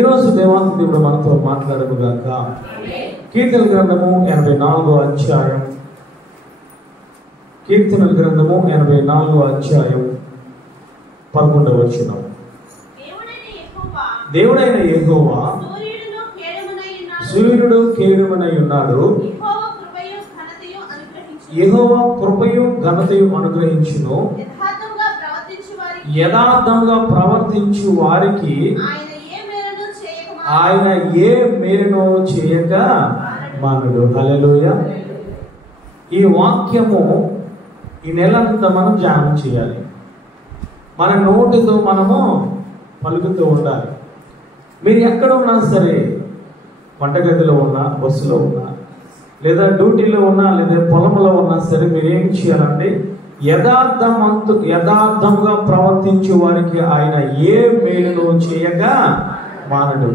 ఈరోజు దేవాంత దేవుడు మనతో మాట్లాడనుగాక. కీర్తన గ్రంథము 84వ అధ్యాయం. కీర్తనల గ్రంథము 84వ అధ్యాయం 11వ వచనం. దేవుడైన యెహోవా సూర్యుడు కేడుమనై ఉన్నాడు. యెహోవా కృపయు ఘనతయు అనుగ్రహించును. యథార్థంగా ప్రవర్తించు వారికి ఆయన ఏ మేలును చేయక మానడు. హల్లెలూయా. ఈ వాక్యము ఈ నెలంతా మనం ధ్యానం చేయాలి. మన నోటితో మనము పలుకుతూ ఉండాలి. మీరు ఎక్కడ ఉన్నా సరే, వంటగదిలో ఉన్నా, బస్సులో ఉన్నా, లేదా డ్యూటీలో ఉన్నా, లేదా పొలంలో ఉన్నా సరే, మీరేం చేయాలంటే యథార్థంగా ప్రవర్తించే వారికి ఆయన ఏ మేలును చేయక మానడు.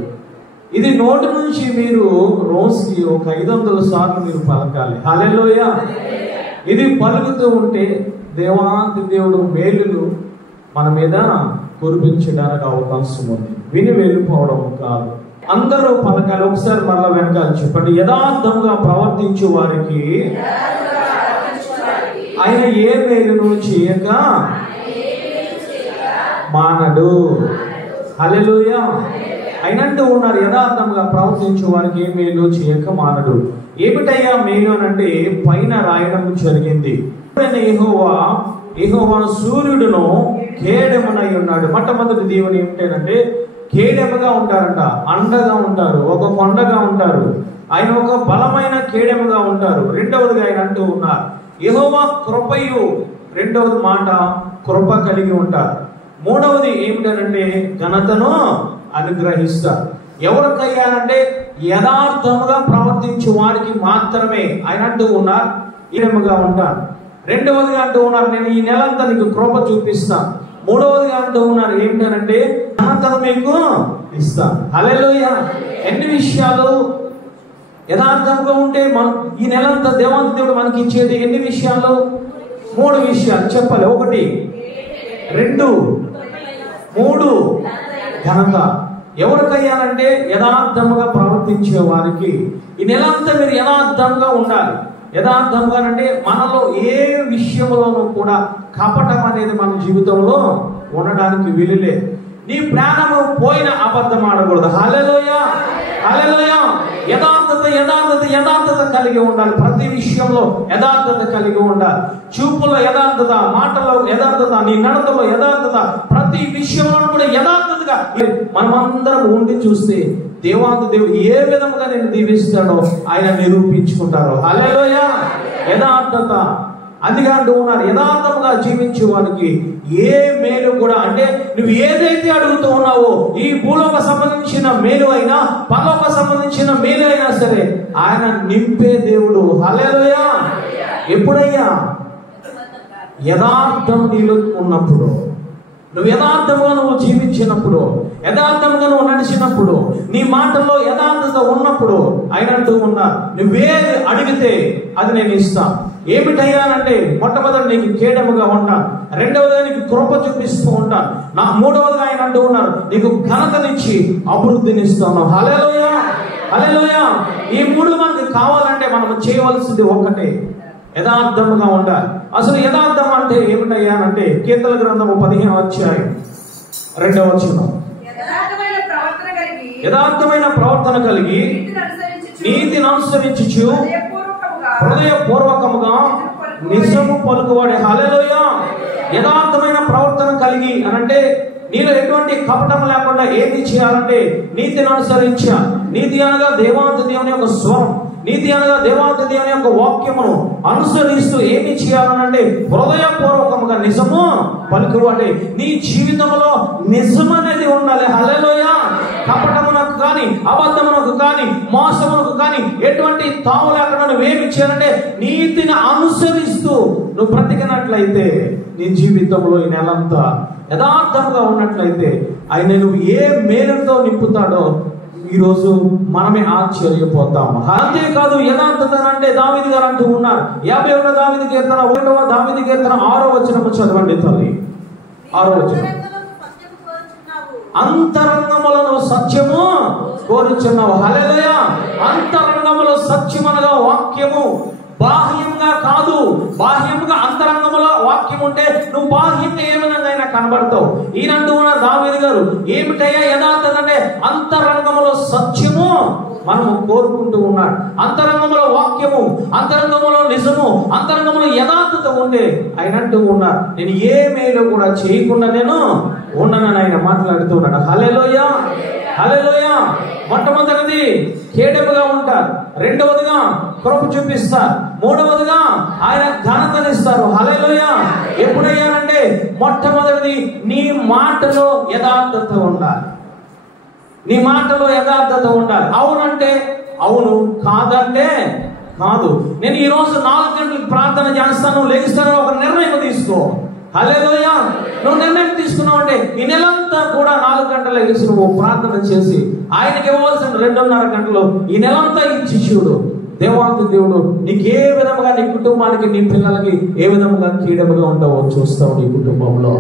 ఇది నోటి నుంచి మీరు రోజుకి ఒక 500 సార్లు మీరు పలకాలి. హల్లెలూయా. ఇది పలుకుతూ ఉంటే దేవాంతి దేవుడు మేలులు మన మీద కురిపించడానికి అవకాశం ఉంది. విని వెళ్ళిపోవడం కాదు, అందరూ పలకాలి. ఒకసారి మళ్ళా వెనకాల చెప్పండి. యథార్థంగా ప్రవర్తించే వారికి ఆయన ఏ మేలును చేయక మానడు. హల్లెలూయా. అయినంటూ ఉన్నారు, యథార్థంగా ప్రవర్తించే వారికి ఏ మేలు చేయక మానడు. ఏమిటయ్యా మేలు అని అంటే పైన రాయడం జరిగింది. యెహోవా సూర్యుడును కేడెమునై ఉన్నాడు. మొట్టమొదటి దేవుని ఏమిటంటే కేడెముగా ఉంటారంట, అండగా ఉంటారు, ఒక కొండగా ఉంటారు. ఆయన ఒక బలమైన కేడెముగా ఉంటారు. రెండవదిగా ఆయన అంటూ ఉన్నారు యెహోవా కృపయు, రెండవది మాట కృప కలిగి ఉంటారు. మూడవది ఏమిటంటే ఘనతను అనుగ్రహిస్తారు. ఎవరికయ్యానంటే యథార్థముగా ప్రవర్తించే వారికి మాత్రమే ఆయన అంటూ ఉన్నారు ఈడముగా ఉంటారు. రెండవదిగా అంటూ ఉన్నారు నేను ఈ నెలంతా నీకు కృప చూపిస్తాను. మూడవదిగా అంటూ ఉన్నారు ఏమిటనంటే ఘనతను మీకు ఇస్తాను. హల్లెలూయా. ఎన్ని విషయాలు యథార్థంగా ఉంటే మనం ఈ నెలంతా దేవాంత దేవుడు మనకి ఇచ్చేది ఎన్ని విషయాలు? 3 విషయాలు చెప్పాలి. 1, 2, 3 ఘనత. ఎవరికయ్యానంటే యథార్థముగా ప్రవర్తించే వారికి. ఈ నెలంతా మీరు యథార్థంగా ఉండాలి. యథార్థంగా అంటే మనలో ఏ విషయంలోనూ కూడా కపటం అనేది మన జీవితంలో ఉండడానికి వీలులేదు. నీ ప్రాణము పోయిన అబద్ధం ఆడకూడదు. హల్లెలూయా. హల్లెలూయా. యథార్థత కలిగి ఉండాలి. ప్రతి విషయంలో యథార్థత కలిగి ఉండాలి. చూపులో యథార్థత, మాటలో యథార్థత, నీ నడతలో యథార్థత, ప్రతి విషయంలో కూడా యథార్థతగా మనమందరం ఉండి చూస్తే దేవాంత దేవుడు ఏ విధంగా నేను దీవిస్తాడో ఆయన నిరూపించుకుంటారు. హల్లెలూయా. యథార్థత. అందుకే అంటూ ఉన్నారు యథార్థంగా జీవించే వారికి ఏ మేలు కూడా, అంటే నువ్వు ఏదైతే అడుగుతూ ఉన్నావో ఈ భూలోక సంబంధించిన మేలు అయినా పరలోక సంబంధించిన మేలు అయినా సరే ఆయన నింపే దేవుడు. హల్లెలూయా. ఎప్పుడయ్యా? యథార్థం నీలో ఉన్నప్పుడు, నువ్వు యథార్థంగా నువ్వు జీవించినప్పుడు, యథార్థంగా నువ్వు నడిచినప్పుడు, నీ మాటల్లో యథార్థత ఉన్నప్పుడు ఆయన అంటూ ఉన్నారు నువ్వేది అడిగితే అది నేను ఇస్తాను. ఏమిటయ్యానంటే మొట్టమొదటి నీకు కేడముగా ఉంటాను, రెండవదిగా నీకు కృప చూపిస్తూ ఉంటాను, మూడవదిగా ఆయన అంటూ ఉన్నారు నీకు ఘనతనిచ్చి అభివృద్ధినిస్తాను. హల్లెలూయా. హల్లెలూయా. ఈ 3 మనకి కావాలంటే మనం చేయవలసింది ఒకటే, యథార్థముగా ఉండాలి. అసలు యథార్థం అంటే ఏమిటయ్యానంటే కీర్తన గ్రంథము 15వ అధ్యాయం 2వ వచనం. యథార్థమైన ప్రవర్తన కలిగి నీతిని అనుసరించుచు హృదయపూర్వకముగా నిజము పలుకువాడే. హల్లెలూయా. యథార్థమైన ప్రవర్తన కలిగి అనంటే నీలో ఎటువంటి కపటం లేకుండా ఏది చేయాలంటే నీతిని అనుసరించాలి. నీతి అనగా దేవాంత దేవుని యొక్క స్వరం, నీతి అనగా దేవాంత దేవుని యొక్క వాక్యమును అనుసరిస్తూ ఏమి చేయాలనంటే హృదయపూర్వకముగా నిజము పలుకువాడే. నీ జీవితంలో నిజం అనేది ఉండాలి. హల్లెలూయా. కపటమునకు కానీ, అబద్ధమునకు కానీ, మోసమునకు కానీ ఎటువంటి తావు లేకుండా నువ్వేమి చేయాలంటే నీతిని అనుసరిస్తూ నువ్వు బ్రతికినట్లయితే నీ జీవితంలో ఈ నెలంతా యథార్థంగా ఉన్నట్లయితే ఆయన నువ్వు ఏ మేలుతో నింపుతాడో ఈరోజు మనమే ఆశ్చర్యపోతాము. అంతేకాదు యథార్థత అంటే దావీదు గారు అంటూ ఉన్నారు 51వ దావీదు కీర్తన 1వ దావీదు కీర్తన 6వ వచనం చదవండి తల్లి. 6వ వచనం. అంతరంగములను సత్యము కోరుచున్నావు. హల్లెలూయా. అంతరంగములో సత్యమనగా వాక్యము, బాహ్యంగా కాదు. బాహ్యంగా అంతరంగంలో వాక్యం ఉంటే నువ్వు బాహ్యంగా ఏ విధంగా కనబడతావు. ఈయనంటూ ఉన్న దావీదు గారు ఏమిటయ్యా యథార్థత అంటే అంతరంగంలో సత్యము మనము కోరుకుంటూ ఉన్నాడు. అంతరంగంలో వాక్యము, అంతరంగంలో నిజము, అంతరంగంలో యథార్థత ఉండే ఆయన అంటూ ఉన్నారు. నేను ఏ మేలు కూడా చేయకుండా నేను ఉన్నానని ఆయన మాట్లాడుతూ ఉన్నాడు. హల్లెలూయా, హల్లెలూయా. మొట్టమొదటిది కేడముగా ఉంటారు, రెండవదిగా కృప చూపిస్తారు, మూడవదిగా ఆయన ఘనతనిస్తారు. హల్లెలూయా. ఎప్పుడయ్యానంటే మొట్టమొదటిది నీ మాటలో యథార్థత ఉండాలి. నీ మాటలో యథార్థత ఉండాలి. అవునంటే అవును, కాదంటే కాదు. నేను ఈ రోజు 4 గంటలకు ప్రార్థన చేస్తాను, లేస్తాను, ఒక నిర్ణయం తీసుకో. హల్లెలూయా. నువ్వు నిర్ణయం తీసుకున్నావు అంటే ఈ నెలంతా కూడా 4 గంటలు లేచి నువ్వు ప్రార్థన చేసి ఆయనకి ఇవ్వవలసిన 2.5 గంటలు ఈ నెలంతా ఇచ్చి చూడు. దేవాది దేవుడు నీకు ఏ విధముగా, నీ కుటుంబానికి, నీ పిల్లలకి ఏ విధముగా కీడముగా ఉంటావో చూస్తావు నీ కుటుంబంలో.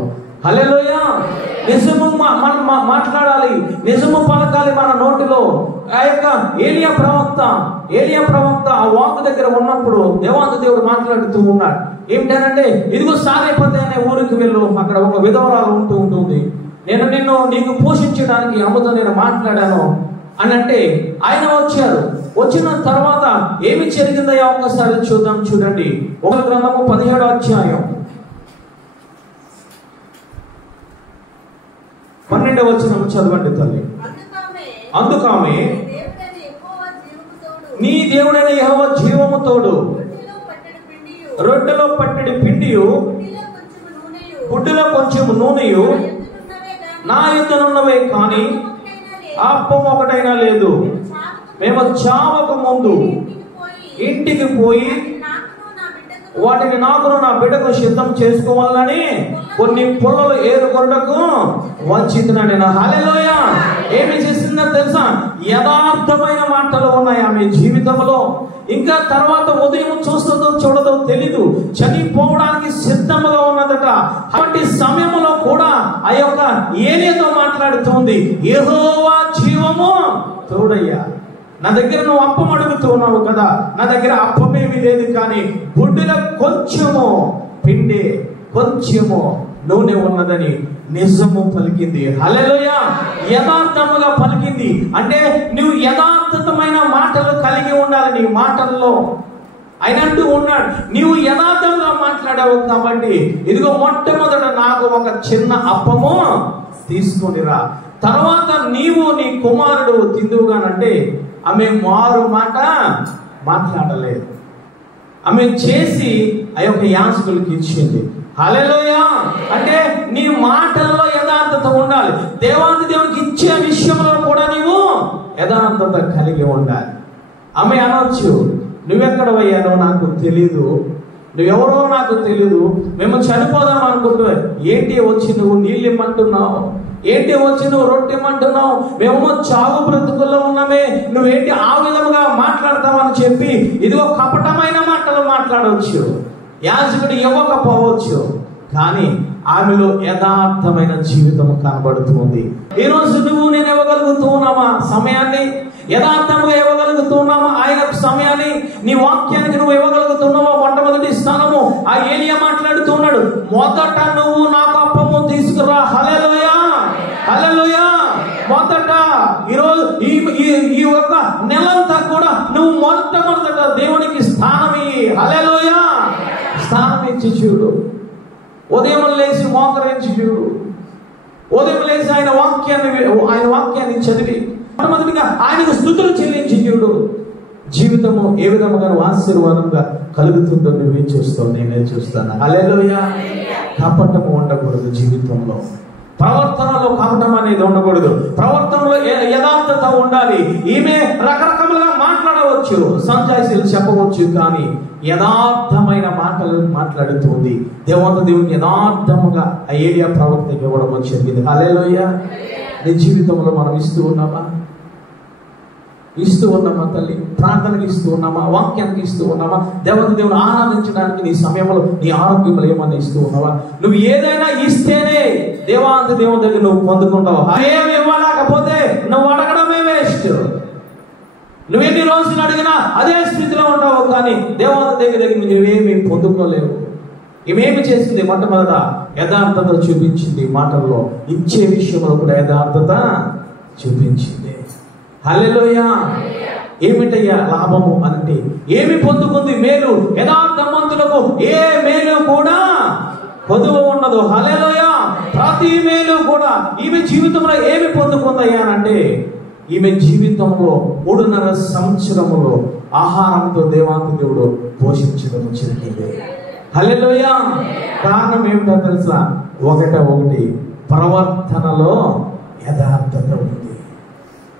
హల్లెలూయా. నిజము మనం మాట్లాడాలి, నిజము పలకాలి మన నోటిలో. ఆ యొక్క ఏలియా ప్రవక్త ఆ వాకు దగ్గర ఉన్నప్పుడు దేవాది దేవుడు మాట్లాడుతూ ఉన్నాడు. ఏమిటనంటే, ఇదిగో సారేపతి అనే ఊరికి వెళ్ళు, అక్కడ ఒక విధవరాలు ఉంటుంది, నేను నీకు పోషించడానికి అమ్మతో నేను మాట్లాడాను అని అంటే ఆయన వచ్చారు. వచ్చిన తర్వాత ఏమి జరిగిందయ్యా ఒక్కసారి చూద్దాం. చూడండి, 1 గ్రంథము 17వ అధ్యాయం 12వ వచనం చదవండి తల్లి. అందుకామె నీ దేవుడైన యెహోవా జీవము తోడు, రొట్టెలో పట్టెడి పిండియు, గుడ్డులో కొంచెం నూనెయు నా యుద్ధనున్నవే కానీ అప్పం ఒకటైనా లేదు. మేము చావక ముందు ఇంటికి పోయి వాటిని నాకును నా బిడ్డకు సిద్ధం చేసుకోవాలని కొన్ని పుల్లలు ఏరుకొనటకు వచ్చిందినండి. నేను హల్లెలూయా. ఏమి చేసిందో తెలుసా? యథార్థమైన మాటలు ఉన్నాయి ఆమె జీవితంలో. ఇంకా తర్వాత ఉదయం చూస్తుందో చూడదో తెలీదు, చనిపోవడానికి సిద్ధంగా ఉన్నదట. అటువంటి సమయంలో కూడా ఆ యొక్క ఏలియాతో మాట్లాడుతుంది, యెహోవా జీవము తోడయ్యా. నా దగ్గర నువ్వు అప్పం అడుగుతూ ఉన్నావు కదా, నా దగ్గర అప్పమేమీ లేదు, కానీ బుడ్డిలో కొంచెము పిండి, కొంచెము నూనె ఉన్నదని నిజము పలికింది. హల్లెలూయా. యథార్థముగా పలికింది. అంటే నువ్వు యథార్థమైన మాటలు కలిగి ఉండాలి నీ మాటల్లో. ఆయన అంటూ ఉన్నాడు, నీవు యథార్థంగా మాట్లాడావు కాబట్టి ఇదిగో మొట్టమొదట నాకు ఒక చిన్న అప్పము తీసుకొనిరా, తర్వాత నీవు నీ కుమారుడు తిందువుగానంటే ఆమె మారు మాట మాట్లాడలేదు. ఆమె చేసి ఆ యొక్క యాజకులకి ఇచ్చింది. హల్లెలూయా. అంటే నీ మాటల్లో యథార్థత ఉండాలి. దేవాది దేవునికి ఇచ్చే విషయంలో కూడా నీవు యథార్థత కలిగి ఉండాలి. ఆమె అనొచ్చు, నువ్వెక్కడవయ్యానో నాకు తెలీదు, నువ్వెవరో నాకు తెలీదు, మేము చనిపోదాం అనుకుంటూ ఏంటి వచ్చి నువ్వు నీళ్ళు ఇమ్మంటున్నావు, ఏంటి వచ్చి నువ్వు రొట్టె ఇమ్మంటున్నావు, మేము చావు బ్రతుకుల్లో ఉన్నామే, నువ్వేంటి ఆ విధముగా మాట్లాడతావని చెప్పి ఇదిగో కపటమైన మాటలు మాట్లాడవచ్చు. యాజకుడు ఇవ్వకపోవచ్చు, కానీ ఆమెలో యథార్థమైన జీవితం కనబడుతుంది. ఈరోజు నువ్వు నేను ఇవ్వగలుగుతూ ఉన్నామా సమయాన్ని? యథార్థంగా ఇవ్వగలుగుతున్నామా ఆయన సమయాన్ని? నీ వాక్యానికి నువ్వు ఇవ్వగలుగుతున్నావా? మొట్టమొదటి స్థానము ఆ ఏలియా మాట్లాడుతున్నాడు, మొదట నువ్వు నాకు అప్పము తీసుకురా. హల్లెలూయా, హల్లెలూయా. మొదట ఈరోజు ఈ యొక్క నెలంతా కూడా నువ్వు మొట్టమొదట దేవునికి స్థానం ఇయ్యి. హల్లెలూయా. స్థానం ఇచ్చి చూడు. ఉదయం లేచి మోకరించి చూడు. ఉదయం లేచి ఆయన వాక్యాన్ని చదివి మొట్టమొదటిగా ఆయనకు స్తుతులు చెల్లించి చూడు. జీవితము ఏ విధముగా ఆశీర్వాదంగా కలుగుతుందో నువ్వే చూస్తావు, నేనే చూస్తాను. హల్లెలూయా. కపటము ఉండకూడదు జీవితంలో. ప్రవర్తనలో కపటం అనేది ఉండకూడదు. ప్రవర్తనలో యథార్థత ఉండాలి. ఈమె రకరకాలుగా మాట్లాడవచ్చు, సంజాయిషీలు చెప్పవచ్చు, కానీ యథార్థమైన మాటలు మాట్లాడుతుంది. దేవునికి యథార్థముగా ఆ ఏలియా ప్రవక్తకి ఇవ్వడం వచ్చింది. హల్లెలూయా. నీ జీవితంలో మనం ఇస్తూ ఉన్నామా? ఇస్తూ ఉన్నామా తల్లి? ప్రార్థనకి ఇస్తూ ఉన్నామా? వాక్యానికి ఇస్తూ ఉన్నామా? దేవుని ఆరాధించడానికి నీ సమయంలో నీ ఆరోగ్యంలో ఏమన్నా ఇస్తూ ఉన్నావా? నువ్వు ఏదైనా ఇస్తేనే దేవుని దగ్గర నువ్వు పొందుకుంటావు. ఏమి ఇవ్వలేకపోతే నువ్వు అడగడమే వేస్ట్. నువ్వు ఎన్ని రోజులు అడిగినా అదే స్థితిలో ఉంటావు, కానీ దేవుని దగ్గర నువ్వేమి పొందుకోలేవు. ఇవేమి చేసింది? మొట్టమొదట యథార్థత చూపించింది. మాటల్లో ఇచ్చే విషయంలో కూడా యథార్థత చూపించింది. హల్లెలూయా. ఏమిటయ్యా లాభము అంటే ఏమి పొందుకుంది? మేలు. యథార్థవంతులకు ఏ మేలు కూడా కొదువ ఉండదు. హల్లెలూయా. ప్రతి మేలు కూడా ఈమె జీవితంలో ఏమి పొందుకుందయ్యా అంటే, ఈమె జీవితంలో 3.5 సంవత్సరములో ఆహారంతో దేవుడు పోషించడం జరిగింది. హల్లెలూయా. కారణం ఏమిటో తెలుసా? ఒకటి ప్రవర్తనలో యథార్థత ఉంది.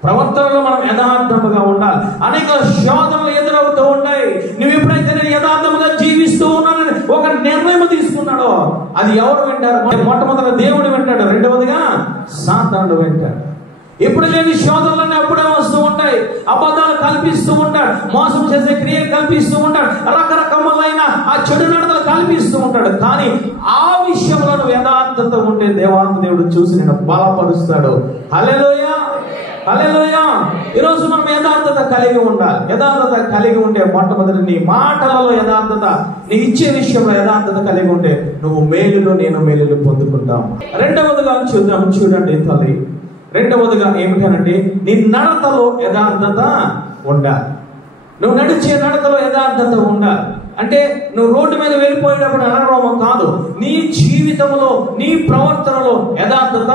ప్రవర్తనలో మనం యథార్థముగా ఉండాలి. అనేక శోధనలు ఎదురవుతూ ఉంటాయి. నువ్వు ఎప్పుడైతే నేను యథార్థముగా జీవిస్తూ ఉన్నానని ఒక నిర్ణయం తీసుకున్నాడో అది ఎవరు వింటారు? మొట్టమొదటి దేవుడు వింటాడు, రెండవదిగా సాతానుడు వింటాడు. ఎప్పుడు లేని శోధనలన్నీ అప్పుడే వస్తూ ఉంటాయి. అబద్ధాలు కల్పిస్తూ ఉంటాడు, మోసం చేసే క్రియలు కల్పిస్తూ ఉంటాడు, రకరకములైన ఆ చెడు నడతలు కల్పిస్తూ ఉంటాడు. కానీ ఆ విషయంలో నువ్వు యథార్థత ఉంటే దేవుడు చూసి నేను బలపరుస్తాడు. హల్లెలూయా. హల్లెలూయా. ఈరోజు మనం యథార్థత కలిగి ఉండాలి. యథార్థత కలిగి ఉంటే మొట్టమొదటి నీ మాటలలో యథార్థత, నీ ఇచ్చే విషయంలో యథార్థత కలిగి ఉంటే నువ్వు మేలులు నేను మేలులు పొందుకుంటావు. రెండవదిగా చూడండి తల్లి, రెండవదిగా ఏమిటనంటే నీ నడతలో యథార్థత ఉండాలి. నువ్వు నడిచే నడతలో యథార్థత ఉండాలి. అంటే నువ్వు రోడ్డు మీద వెళ్ళిపోయినప్పుడు అనరోమం కాదు, నీ జీవితంలో నీ ప్రవర్తనలో యథార్థత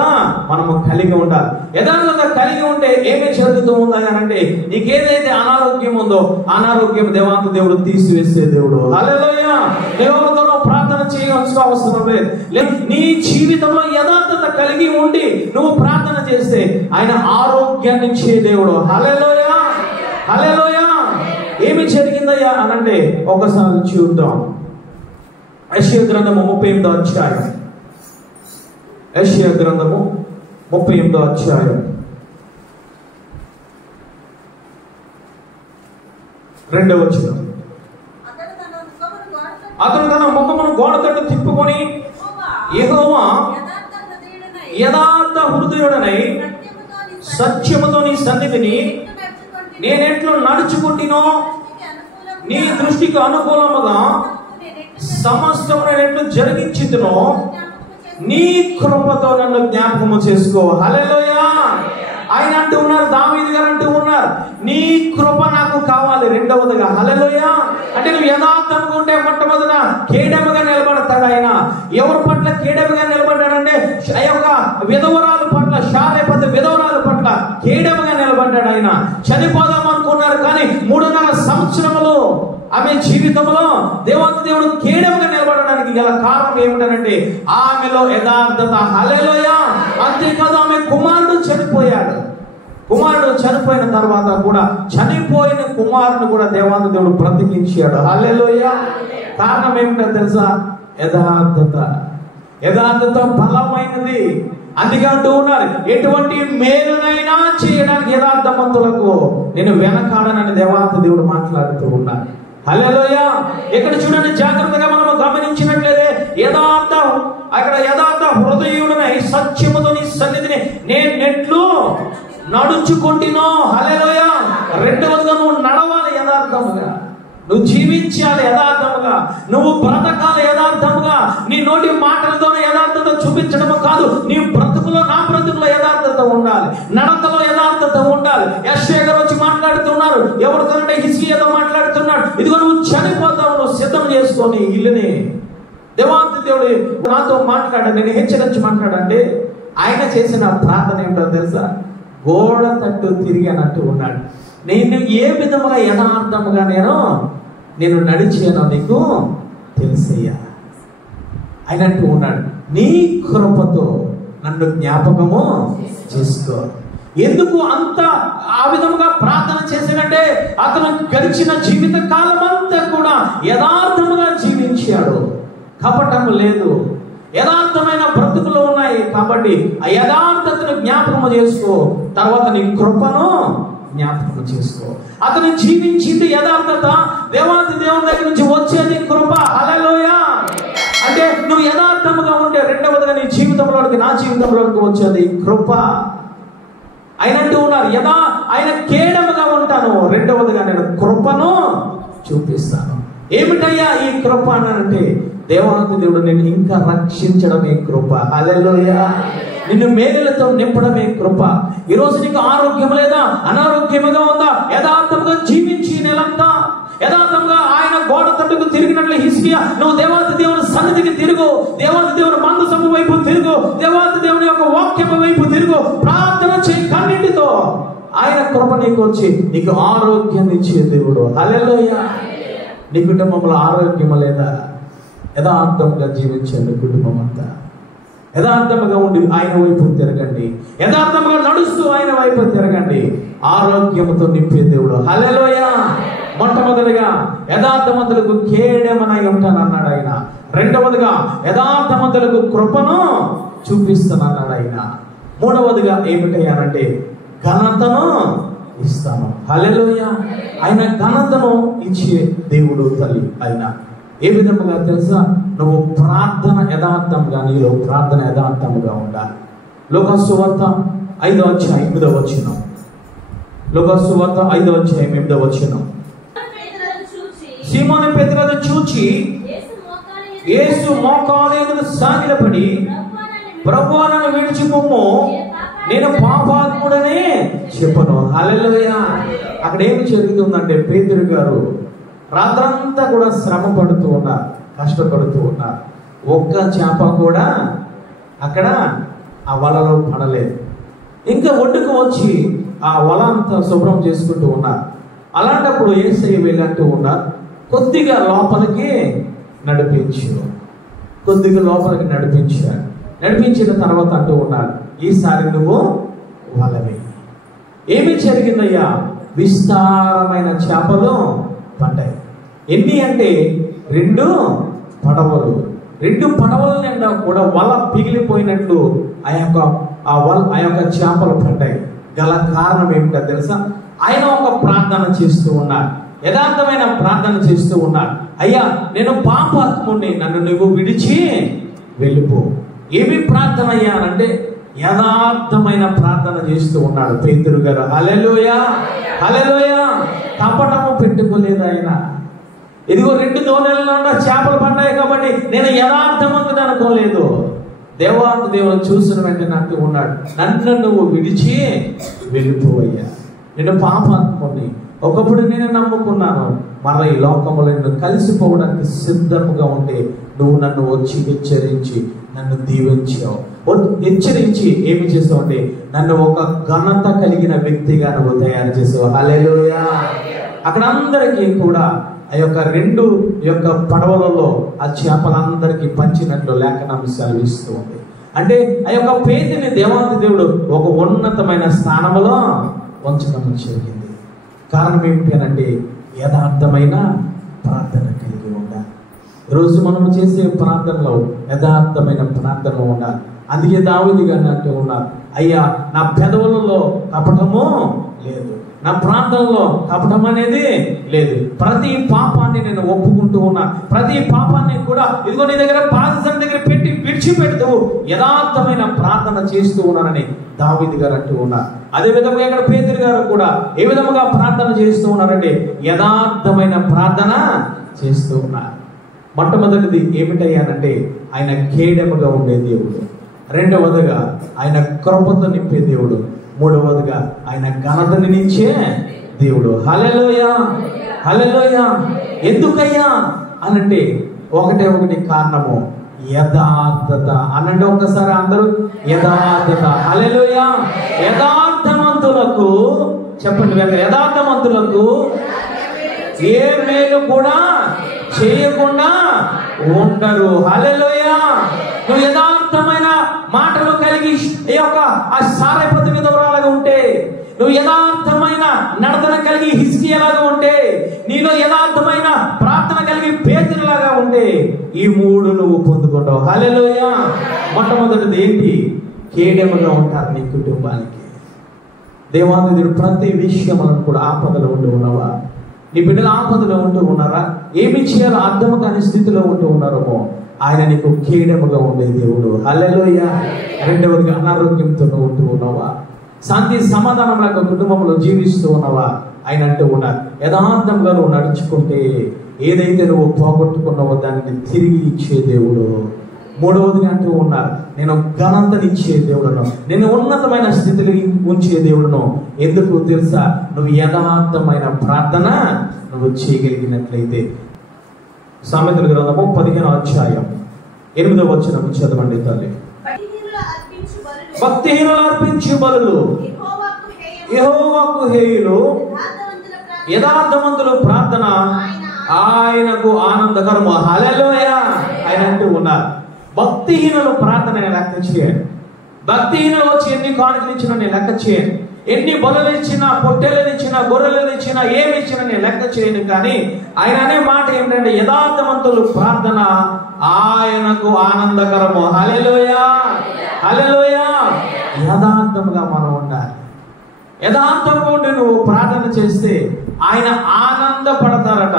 మనము కలిగి ఉండాలి. యథార్థత కలిగి ఉంటే ఏమి జరుగుతూ ఉందని అంటే, నీకేదైతే అనారోగ్యం ఉందో అనారోగ్యం దేవుడు తీసివేసే దేవుడు. హల్లెలూయా. దేవుడితో ప్రార్థన చేయవలసిన అవసరం లేదు. నీ జీవితంలో యథార్థత కలిగి ఉండి నువ్వు ప్రార్థన చేస్తే ఆయన ఆరోగ్యాన్ని ఇచ్చే దేవుడు. హల్లెలూయా. హల్లెలూయా. ఏమి జరిగిందయ్యా అనంటే ఒకసారి చూద్దాం. యెషయా గ్రంథము 38వ అధ్యాయం. యెషయా గ్రంథము 38వ అధ్యాయం 2వ వచనం. అతడు తన ముఖమును గోడ తట్టు తిప్పుకొని యెహోవా యథార్థ హృదయుడనై సత్యముతో నీ సన్నిధిని నేనెట్లు నడుచుకుంటునో నీ దృష్టికి అనుకూలముగా సమస్తము నేనెట్లు జరిగించుతునో నీ కృపతో నన్ను జ్ఞాపకము చేసుకో. హల్లెలూయా. ఆయన అంటూ ఉన్నారు, దావీదు గారు అంటూ ఉన్నారు, నీ కృప నాకు కావాలి. రెండవదిగా హల్లెలూయా. అంటే నువ్వు యథార్థంగా ఉంటే మొట్టమొదట కేడముగా నిలబడతాడు ఆయన. ఎవరి పట్ల కేడముగా నిలబడ్డాడంటే ఆ యొక్క విధవరాలు పట్ల, శారేపతి విధవరాలు పట్ల కేడముగా నిలబడ్డాడు ఆయన. చనిపోదాం అనుకున్నారు, కానీ 3.5 సంవత్సరములు ఆమె జీవితంలో దేవుడు కేడముగా నిలబడడానికి గల కారణం ఏమిటంటే ఆమెలో యథార్థత. హల్లెలూయా. అంతేకాదు, ఆమె కుమారుడు చనిపోయాడు. కుమారుడు చనిపోయిన తర్వాత కూడా చనిపోయిన కుమారుని కూడా దేవుడు బ్రతికించాడు. హల్లెలూయా. కారణం ఏమిటో తెలుసా? యథార్థత. యథార్థత బలమైనది. అందుకే అంటూ ఉన్నారు, ఎటువంటి మేలునైనా చేయడానికి యథార్థవంతులకు నేను వెనకాడనని దేవుడు మాట్లాడుతూ ఉన్నారు. హల్లెలూయా. ఇక్కడ చూడండి, జాగ్రత్తగా మనం గమనించినట్లయితే అక్కడ యథార్థ హృదయుడనై సత్యముతో నీ సన్నిధిని నేనెట్లు నడుచుకుంటునో. హల్లెలూయా. రెండవదిగా నువ్వు నడవాలి యథార్థముగా, నువ్వు జీవించాలి యథార్థముగా, నువ్వు బ్రతకాలి యథార్థముగా. నీ నోటి మాటలతోనే యథార్థత చూపించడము కాదు, నీ బ్రతుకులో నా బ్రతుకులో యథార్థత ఉండాలి, నడతలో యథార్థత ఉండాలి. యెషయా గారు వచ్చి మాట్లాడుతున్నారు, ఎవరితోనంటే హిజ్కియాతో మాట్లాడుతున్నాడు, ఇదిగో నువ్వు చనిపోతావు, నువ్వు సిద్ధం చేసుకొని ఇల్లుని. దేవుడు నాతో మాట్లాడాడు, నేను హెచ్చరించి మాట్లాడంటే ఆయన చేసిన ప్రార్థన ఏమిటో తెలుసా? గోడ తట్టు తిరిగి అన్నట్టు ఉన్నాడు. నేను ఏ విధముగా యథార్థముగా నేను నడిచానో నీకు తెలుసయ్యా. ఆయన అంటూ ఉన్నాడు, నీ కృపతో నన్ను జ్ఞాపకము చేసుకో. ఎందుకు అంత ఆ విధముగా ప్రార్థన చేశాడంటే అతను గడిచిన జీవిత కాలం అంతా కూడా యథార్థముగా జీవించాడు. కపటము లేదు, యథార్థమైన బ్రతుకులు ఉన్నాయి. కాబట్టి ఆ యథార్థతను జ్ఞాపకము చేసుకో, తర్వాత నీ కృపను జ్ఞాపకం చేసుకో. అతను జీవించింది యథార్థత, దేవాది దేవుని దగ్గర నుంచి వచ్చేది కృప. హల్లెలూయా. అంటే నువ్వు యథార్థముగా ఉంటే రెండవదిగా నీ జీవితంలోకి, నా జీవితంలోకి వచ్చేది కృప. ఆయన అంటూ ఉన్నారు, ఆయన కేడముగా ఉంటాను, రెండవదిగా నేను కృపను చూపిస్తాను. ఏమిటయ్యా ఈ కృప అంటే, దేవాది దేవుడు నిన్ను ఇంకా రక్షించడమే కృప. హల్లెలూయా. నిన్ను మేలులతో నింపడమే కృప. ఈరోజు నీకు ఆరోగ్యం లేదా, అనారోగ్యముగా ఉందా, యథార్థంగా జీవించి నెలంతా యథార్థంగా ఆయన గోడ తట్టుకు తిరిగినట్లు హిజ్కియా, నువ్వు దేవాది దేవుని సన్నిధికి తిరుగు, దేవాది దేవుని మందసము వైపు తిరుగు, దేవాది దేవుని యొక్క వాక్యము వైపు తిరుగు, ప్రార్థన చేయి కన్నిటితో. ఆయన కృప నీకు వచ్చి నీకు ఆరోగ్యాన్ని ఇచ్చే దేవుడు. హల్లెలూయా. నీ కుటుంబంలో ఆరోగ్యం లేదా, యథార్థంగా జీవించండి. కుటుంబం అంతా యథార్థముగా ఉండి ఆయన వైపు తిరగండి, యథార్థముగా నడుస్తూ ఆయన వైపు తిరగండి. ఆరోగ్యముతో నింపే దేవుడు. హల్లెలూయా. మొట్టమొదటిగా యథార్థవంతులకు కేడెమనై ఉంటానన్నాడు ఆయన. రెండవదిగా యథార్థవంతులకు కృపను చూపిస్తానన్నాడు ఆయన. మూడవదిగా ఏమిటయ్యానంటే ఘనతను ఇస్తాను. హల్లెలూయా. ఆయన ఘనతను ఇచ్చే దేవుడు తల్లి ఆయన. ఏ విధముగా తెలుసా, నువ్వు ప్రార్థన యథార్థంగా, నీలో ప్రార్థన యథార్థముగా ఉండాలి. లూకాసు సువార్త 5వ అధ్యాయం 8వ వచనం. లూకాసు సువార్త 5వ అధ్యాయం 8వ వచనం. సీమోను పేతురును చూచి యేసు మోకాలు ఎదుట సాగిలపడి, ప్రభువా నన్ను విడిచిపొమ్ము, నేను పాపాత్ముడనే చెప్పను. హల్లెలూయా. అక్కడ ఏమి జరుగుతుందంటే, పేతురు గారు రాత్రంతా కూడా శ్రమ పడుతూ ఉన్నారు, కష్టపడుతూ ఉన్నారు. ఒక్క చేప కూడా అక్కడ ఆ వలలో పడలేదు. ఇంకా ఒడ్డుకు వచ్చి ఆ వల అంతా శుభ్రం చేసుకుంటూ ఉన్నారు. అలాంటప్పుడు యేసయ్య వెళ్ళంటూ ఉన్నారు, కొద్దిగా లోపలికి నడిపించు, కొద్దిగా లోపలికి నడిపించాడు. నడిపించిన తర్వాత అంటూ ఉన్నాడు, ఈసారి నువ్వు వలవే. ఏమి జరిగిందయ్యా? విస్తారమైన చేపలు పడ్డాయి. ఎన్ని అంటే 2 పడవలు. 2 పడవల నిండా కూడా వల పిగిలిపోయినట్లు ఆ యొక్క చేపలు పడ్డాయి. గల కారణం ఏమిటో తెలుసా? ఆయన ఒక ప్రార్థన చేస్తూ ఉన్నాడు, యథార్థమైన ప్రార్థన చేస్తూ ఉన్నాడు. అయ్యా, నేను పాపాత్ముడిని, నన్ను నువ్వు విడిచి వెళ్ళిపో. ఏమి ప్రార్థన అయ్యా అంటే యథార్థమైన ప్రార్థన చేస్తూ ఉన్నాడు పేతురు గారు. హల్లెలూయా. హల్లెలూయా. కపటము పెట్టుకోలేదు ఆయన. ఇదిగో 2 దోణెలలో చేపలు పడ్డాయి కాబట్టి నేను యథార్థమంతుడు అనుకోలేదు. దేవాది దేవుని చూసిన వెంటనే అంటూ ఉన్నాడు, నన్ను నువ్వు విడిచి వెళ్ళిపోవయ్యా, నేను పాపాత్ముడిని, ఒకప్పుడు నేను నమ్ముకున్నాను, మరలా ఈ లోకంలో నేను కలిసిపోవడానికి సిద్ధముగా ఉంటే నువ్వు నన్ను వచ్చి హెచ్చరించి నన్ను దీవించావు. హెచ్చరించి ఏమి చేసావు అంటే నన్ను ఒక ఘనత కలిగిన వ్యక్తిగా నువ్వు తయారు చేసావు. హల్లెలూయా. అక్కడ అందరికీ కూడా ఆ యొక్క 2 పడవలలో ఆ చేపలందరికీ పంచినట్లు లేఖనం సెలవిస్తూ ఉంది. అంటే ఆ యొక్క పేతుని దేవాది దేవుడు ఒక ఉన్నతమైన స్థానంలో ఉంచడం జరిగింది. కారణం ఏమిటి అంటే యథార్థమైన ప్రార్థన కలిగి ఉండాలి. ఈరోజు మనం చేసే ప్రార్థనలో యథార్థమైన ప్రార్థనలో ఉండాలి. అందుకే దావీదు గారు అంటూ ఉన్నారు, అయ్యా నా పెదవులలో కపటము లేదు, నా ప్రార్థనలో కపటం అనేది లేదు, ప్రతి పాపాన్ని నేను ఒప్పుకుంటూ ఉన్నా, ప్రతి పాపాన్ని కూడా ఇదిగో నీ దగ్గర పాదం దగ్గర పెట్టి విడిచిపెడుతూ యథార్థమైన ప్రార్థన చేస్తూ ఉన్నానని దావీదు గారు అంటూ ఉన్నారు. అదే విధంగా ఇక్కడ పేతురు గారు కూడా ఏ విధముగా ప్రార్థన చేస్తూ ఉన్నారంటే యథార్థమైన ప్రార్థన చేస్తూ ఉన్నారు. మొట్టమొదటిది ఏమిటయ్యానంటే ఆయన కేడముగా ఉండే దేవుడు, రెండవదిగా ఆయన కృపతో నింపే దేవుడు, మూడవదిగా ఆయన ఘనతనిచ్చే దేవుడు. హల్లెలూయా. హల్లెలూయా. ఎందుకయ్యా అనంటే ఒకటి కారణము యథార్థత. అనండి ఒక్కసారి అందరూ, యథార్థత. హల్లెలూయా. యథార్థవంతులకు చెప్పండి, యథార్థవంతులకు ఏ మేలు కూడా చేయకుండా ఉండరు. హల్లెలూయా. నువ్వు యథార్థమైన మాటలు కలిగి ఈ యొక్క ఆ సారెపతి విధవరాలుగా ఉంటే, నువ్వు యథార్థమైన నడతన కలిగి హిజ్కియాలాగా ఉంటే, నీలో యథార్థమైన ప్రార్థన కలిగి పేతురులాగా ఉంటే, ఈ 3 నువ్వు పొందుకుంటావు. హల్లెలూయా. మొట్టమొదటిది ఏంటి? కేడముగా ఉంటారు నీ కుటుంబానికి. దేవాది దేవుడు ప్రతి విషయములను కూడా ఆపదలో ఉంటూ ఉన్నావా? నీ బిడ్డలు ఆపదలో ఉంటూ ఉన్నారా? ఏమి చేయాలో అర్థం కాని స్థితిలో ఉంటూ ఉన్నారేమో, ఆయన నీకు కేడముగా ఉండే దేవుడు. హల్లెలూయా. రెండవదిగా అనారోగ్యంతో ఉంటూ ఉన్నావా? శాంతి సమాధానం లేక కుటుంబంలో జీవిస్తూ ఉన్నావా? ఆయన అంటూ ఉన్నారు, యథార్థంగా నువ్వు నడుచుకుంటే ఏదైతే నువ్వు పోగొట్టుకున్నావో దానికి తిరిగి ఇచ్చే దేవుడు. మూడవదిగా అంటూ ఉన్నారు, నేను ఘనతనిచ్చే దేవుడును, నేను ఉన్నతమైన స్థితిలో ఉంచే దేవుడును. ఎందుకు తెలుసా? నువ్వు యథార్థమైన ప్రార్థన నువ్వు చేయగలిగినట్లయితే. సామెతల గ్రంథము 15వ అధ్యాయం 8వ వచనం చదవండి తల్లి. భక్తిహీనులు అర్పించు బలులు యెహోవాకు హేయులు, యథార్థవంతుల ప్రార్థన ఆయనకు ఆనందకరము. హల్లెలూయా. ఆయన అంటూ ఉన్నారు, భక్తిహీనులు ప్రార్థన నేను లెక్క చేయను. భక్తిహీనులు వచ్చి ఎన్ని కానుకలు ఇచ్చినా నేను లెక్క చేయను. ఎన్ని బలులు ఇచ్చినా, పొట్టెలను ఇచ్చినా, గొర్రెలను ఇచ్చినా, ఏమి ఇచ్చినా నేను లెక్క చేయను. కానీ ఆయన అనే మాట ఏంటంటే, యథార్థవంతులు ప్రార్థన ఆయనకు ఆనందకరము. హల్లెలూయా. హల్లెలూయా. యథార్థముగా మనం ఉండాలి. యథార్థంగా ఉండి నువ్వు ప్రార్థన చేస్తే ఆయన ఆనందపడతారట.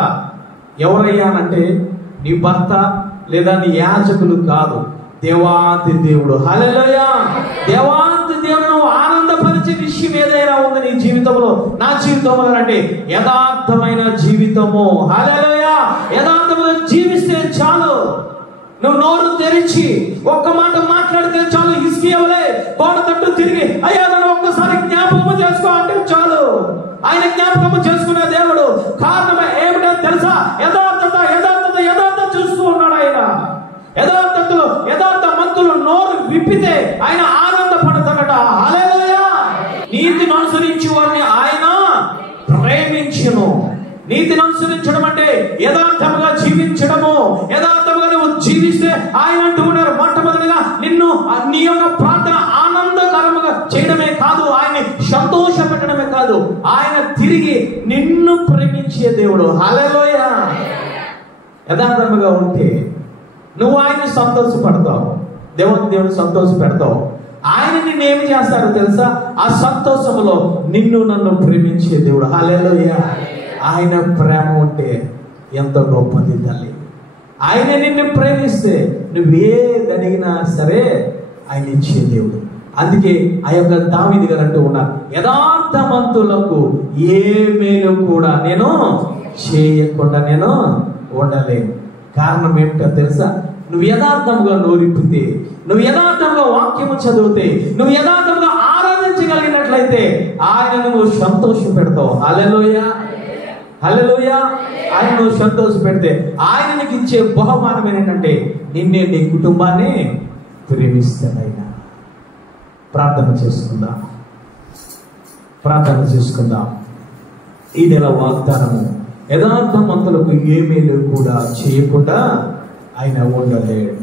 ఎవరయ్యానంటే నీ భర్త లేదా నీ యాజకులు కాదు, దేవాతి దేవుడు. హల్లెలూయా. దేవాతి దేవుడు నువ్వు ఆనందపరిచే విషయం ఏదైనా ఉంది నీ జీవితంలో, నా జీవితంలో అంటే యథార్థమైన జీవితము. హల్లెలూయా. యథార్థంగా జీవిస్తే చాలు. నువ్వు నోరు తెరిచి ఒక్క మాట మాట్లాడితే చాలు. హిజ్కియావలే గోడ తట్టు తిరిగి, అయ్యా నన్ను ఒక్కసారి జ్ఞాపకము చేసుకో అంటే చాలు. ఆయన జ్ఞాపకము చేసుకునే దేవుడు. కారణం ఏమిటో తెలుసా? యథార్థత, యథార్థత, యథార్థత చూస్తూ ఉన్నాడు ఆయన. యథార్థతలో యథార్థవంతులు నోరు విప్పితే ఆయన ఆనందపడతాడట. హల్లెలూయా. నీతిని అనుసరించు వారిని ఆయన ప్రేమించును. నీతిని అనుసరించడం అంటే యథార్థముగా జీవించడము. యథార్థముగా నువ్వు జీవిస్తే ఆయన అంటూ ఉన్నారు, మొట్టమొదటిగా నిన్ను నీ యొక్క ప్రార్థన ఆనందకరముగా చేయడమే కాదు, ఆయన్ని సంతోష పెట్టడమే కాదు, ఆయన తిరిగి నిన్ను ప్రేమించే దేవుడు. హల్లెలూయా. యథార్థముగా ఉంటే నువ్వు ఆయన్ని సంతోషపడతావు, దేవుని సంతోష పెడతావు. ఆయన నిన్ను ఏమి చేస్తారో తెలుసా? ఆ సంతోషములో నిన్ను నన్ను ప్రేమించే దేవుడు. హల్లెలూయా. ఆయన ప్రేమ ఉంటే ఎంత గొప్పది తల్లి. ఆయన నిన్ను ప్రేమిస్తే నువ్వేదడిగినా సరే ఆయన ఇచ్చే దేవుడు. అందుకే ఆ యొక్క దావీదు గారు అంటూ ఉన్నారు, యథార్థవంతులకు ఏ మేలు కూడా నేను చేయకుండా నేను ఉండలేను. కారణం ఏమిటో తెలుసా? నువ్వు యథార్థంగా నోరిపితే, నువ్వు యథార్థంగా వాక్యము చదివితే, నువ్వు యథార్థంగా ఆరాధించగలిగినట్లయితే ఆయన నువ్వు సంతోష పెడతావు. హల్లెలూయా. హల్లెలూయా. ఆయన నువ్వు సంతోష పెడితే ఆయన నీకు ఇచ్చే బహుమానం ఏంటంటే నిన్నే, నీ కుటుంబాన్ని ప్రేమిస్తాడు ఆయన. ప్రార్థన చేసుకుందాం, ప్రార్థన చేసుకుందాం. ఈ నెల వాగ్దానము, యథార్థవంతులకు ఏ మేలు కూడా చేయకుండా ఆయన ఉండలేడు.